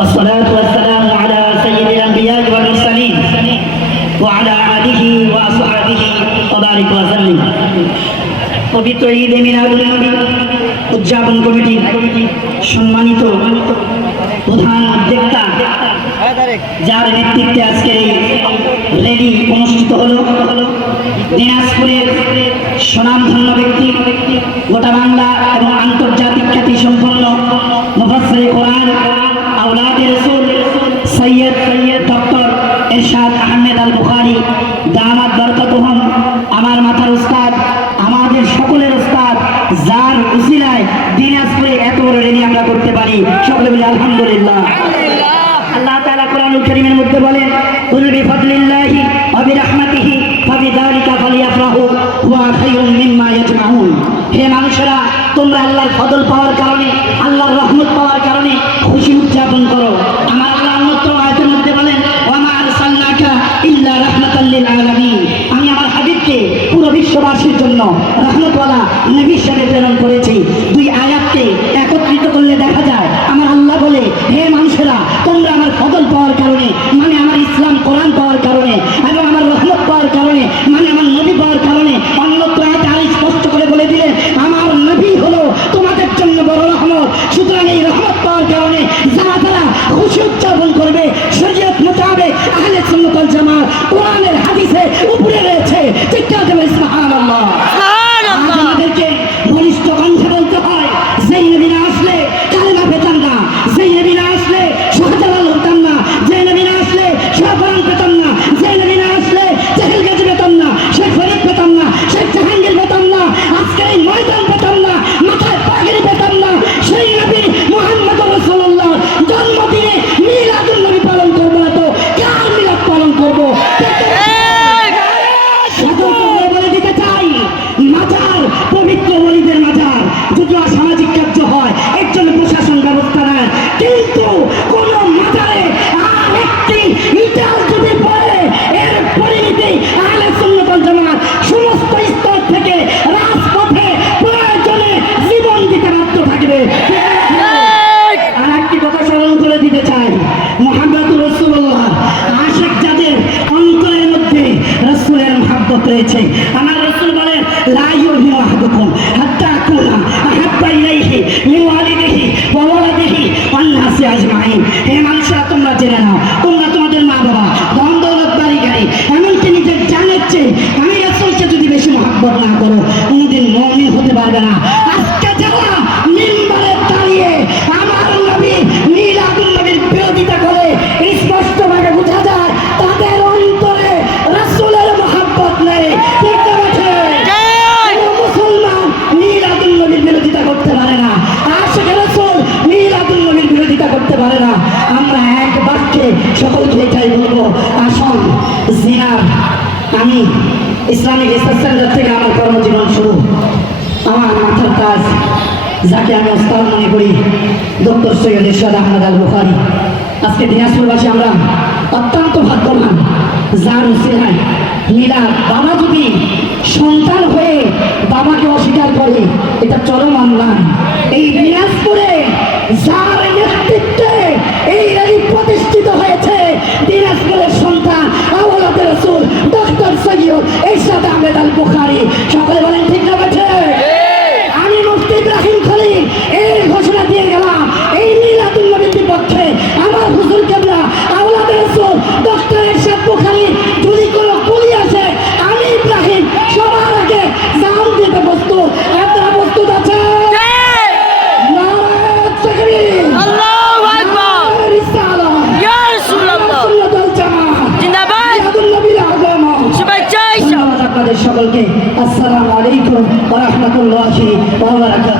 والصلاة والسلام على سيد الأنبياء والمرسلين وعلى آله وصحبه وبارك وسلم। পবিত্র ঈদ মিলাদুন নবী উদযাপন কমিটি সম্মানিত প্রধান উদ্যোক্তা যার নেতৃত্বে আজকের এই র্যালি অনুষ্ঠিত হলো, দিনাজপুরের স্বনামধন্য ব্যক্তি, গোটা বাংলা এবং আন্তর্জাতিক খ্যাতি সম্পন্ন মুফাসসিরে কোরআন আওলাদে রাসূল সৈয়দ ডক্টর ইরশাদ আহমেদ আল বুখারী দামাত বরকাতুহুম, আমার মাথার উস্তাদ, আমাদের সকলের উস্তাদ, যার উসিলায় দিনাজপুরে এত বড় র্যালি আমরা করতে পারি। সকলে বলি আলহামদুলিল্লাহ। আল্লাহ তাআলা কোরআনুল কারীমের মধ্যে বলেন, কুল বিফাদলিল্লাহি ওয়া বিরাহমাতিহি ফাবিযালিকা ফালইফরাহু হুয়া খায়রুম মিম্মা ইয়াজমাউন। হে মানুষেরা, তোমরা আল্লাহর ফজল পাওয়ার কারণে, আল্লাহর রহমত পাওয়ার কারণে খুশি উদযাপন করো। আমার আল্লাহ অন্যত্র আয়াতের মধ্যে বলেন, ওয়া মা আরসালনাকা ইল্লা রাহমাতাল লিল আলামিন। আমি আমার হাবিবকে পুরো বিশ্ববাসীর জন্য রহমতওয়ালা নবী হিসেবে প্রেরণ করেছি। দুই আয়াতকে একত্রিত করলে দেখা যায় আমার আল্লাহ বলে, হে মানুষেরা, তোমরা আমার ফজল পাওয়ার কারণে, মানে আমার ইসলাম কোরআন পাওয়ার কারণে এবং আমার রহমত পাওয়ার কারণে, মানে আমার নবী পাওয়ার কারণে, অন্যত্র আয়াতে আরো স্পষ্ট করে বলে দিলেন, আমার নবী হলো তোমাদের জন্য বড় রহমত। সুতরাং এই রহমত পাওয়ার কারণে যারা তারা খুশি উদযাপন করবে, শরীয়ত মোতাবেক আহলে সুন্নাত ওয়াল জামাত কোরআনের হাদিসে উপরে রয়েছে। ঠিক আছে, সুবহানাল্লাহ। আমাদেরকে বলিষ্ঠ কণ্ঠে বলতে হয়, যেই নবী না আসলে কালেমা পেতাম না, যেই নবী না আসলে শাহজালাল হতাম না, যেই নবী না আসলে শাহজাহান পেতাম না, যেই নবী না আসলে জাহিল গাজী পেতাম না, শেখ ফরিদ পেতাম না, শেখ জাহাঙ্গীর পেতাম না, আজকের এই ময়দান পেতাম না, মাথায় পাগড়ি পেতাম না। সেই নবী মুহাম্মদ রাসূলুল্লাহ জন্মদিনে মিলাদুন নবী পালন করবো না তো কার মিলাদ পালন করবো? বলে দিতে চাই, মাজার পবিত্র ওলিদের মাজার, যদিও সামাজিক কার্য হয় এর জন্য প্রশাসন ব্যবস্থা নেয়, কিন্তু কোন মাজারে আর একটি ইটাল যদি পড়ে এর পরিণতি আহলে সুন্নাত ওয়াল জামাত সমস্ত স্তর থেকে রাজপথে প্রয়োজনে জীবন দিতে বাধ্য থাকবে। আর একটি কথা স্মরণ করে দিতে চাই, মুহাম্মদুর রাসূলুল্লাহ আশিক যাদের অন্তরের মধ্যে রাসূলের মহব্বত রয়েছে, আমার রাসূল বলেন, লা ইউমিনু আহাদুকুম হাত্তা আকুনা আহাব্বা ইলাইহি মিন ওয়ালিদিহি ওয়া ওয়ালাদিহি ওয়ান নাসি আজমাইন। হে মানুষেরা, তোমরা জেনে নাও, তোমরা তোমাদের মা বাবা, ধন দৌলত, বাড়ি গাড়ি, এমনকি নিজের জানের চেয়ে আমি রাসূলকে যদি বেশি মহব্বত না করো, কোনোদিন মুমিন হতে পারবে না। আজকে যারা মিম্বারে দাঁড়িয়ে আমার নবী মিলাদুন নবীর বিরোধিতা করে, স্পষ্টভাবে বোঝা যায় তাদের অন্তরে রাসূলের মহব্বত নেই। ঠিক আছে, মুসলমান মিলাদুন নবীর বিরোধিতা করতে পারে না, আশিক রাসূল মিলাদুন নবীর বিরোধিতা করতে পারে না। আমরা এক বাক্যে সকলকে এটাই বলবো, আসুন জিনার, আমি ইসলামিক রিসার্চ সেন্টার থেকে আমার কর্মজীবন শুরু, আমার মাথার তাজ, যাকে আমি ওস্তাদ মনে করি, ডক্টর সৈয়দ ইরশাদ আহমেদ আল বুখারী। আজকে দিনাজপুরবাসী আমরা অত্যন্ত ভাগ্যবান, যার উসিলায় মিলাদ। বাবা যদি সন্তান হয়ে বাবাকে অস্বীকার করে, এটা চরম অন্যায়। এই দিনাজপুরে যার নেতৃত্বে এই র্যালি প্রতিষ্ঠিত হয়েছে, দিনাজপুরের সন্তান আওলাদে রাসূল ডক্টর সৈয়দ ইরশাদ আহমেদ আল বুখারী। সকলে বলেন ঠিক না বেঠে? আমি মুফতি ইব্রাহিম খলিল এই ঘোষণা দিয়ে গেলাম, এই মিলাদুন নবীর বিপক্ষে আমার হুজুর কেবলা আওলাদে রাসূল ডক্টর ইরশাদ বুখারী যদি কোনো কুলি আসে, আমি ইব্রাহিম সবার আগে জান দিতে প্রস্তুত। আপনারা প্রস্তুত আছেন? নারায়ে তাকবীর, আল্লাহু আকবার, রিসালাহ, ইয়া রাসূলুল্লাহ, সুন্নাত ওয়াল জামাত জিন্দাবাদ, মিলাদুন নবীর আগমন, শুভেচ্ছা। আপনাদের সকলকে আসসালামু আলাইকুম ওয়া রাহমাতুল্লাহি ওয়া বারাকাতুহু।